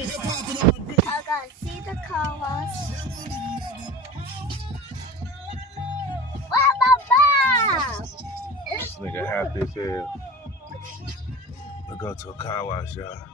I gotta see the car wash. Where my mom? This nigga happy as hell. I go to a car wash, y'all.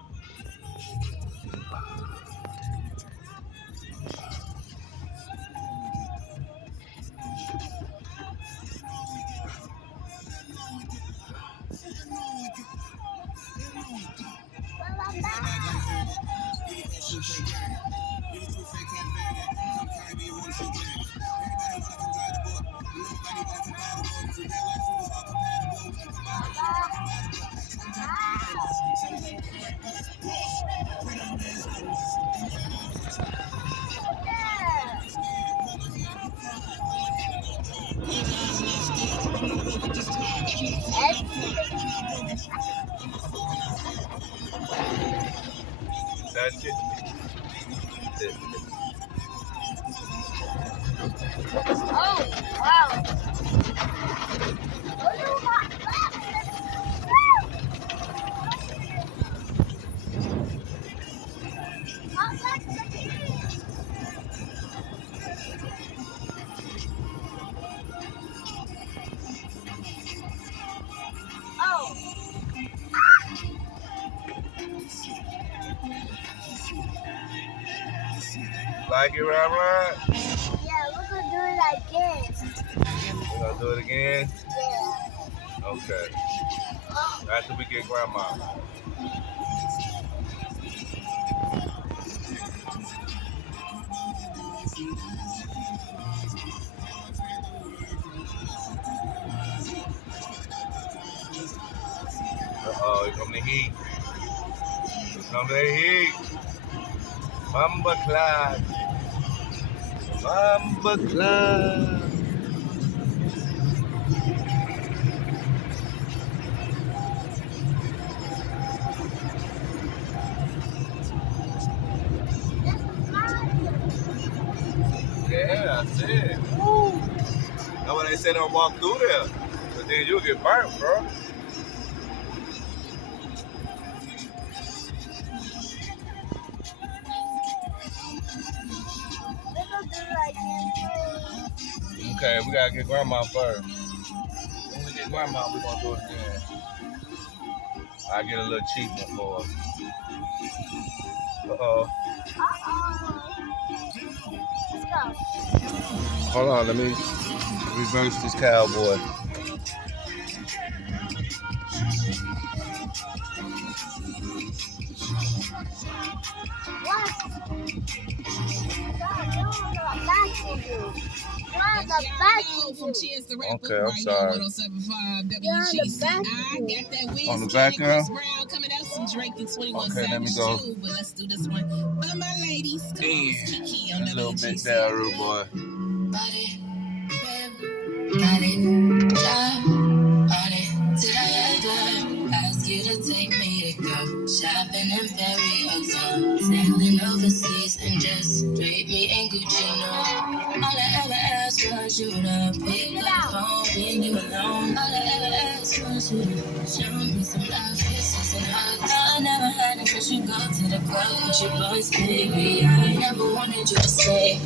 That's it. Oh, wow. Like it, right? Yeah, we're gonna do it again. We're gonna do it again? Yeah. Okay. After we get grandma. Uh-oh, here come the heat. Here come the heat. Mamba Clyde. Mamba Clyde. Yeah, I said. That's why they say don't walk through there. But then you'll get burnt, bro. Okay, we gotta get grandma first. When we get grandma, we're gonna do it again. I get a little cheap one for her. Uh-oh. Let's go. Hold on, let me reverse this cowboy. What? Okay, I'm sorry. On the back girl? Okay, let me go. Yeah. A little bit there, rude boy. Did I ever ask you to take me to go shopping in Paris or sailing overseas and just drape me in Gucci? No, all I ever asked was you to pick up the phone when you alone. All I ever asked was you to show me some love, kisses and hugs. I never had it 'cause you go to the club with your boys, baby. I never wanted you to say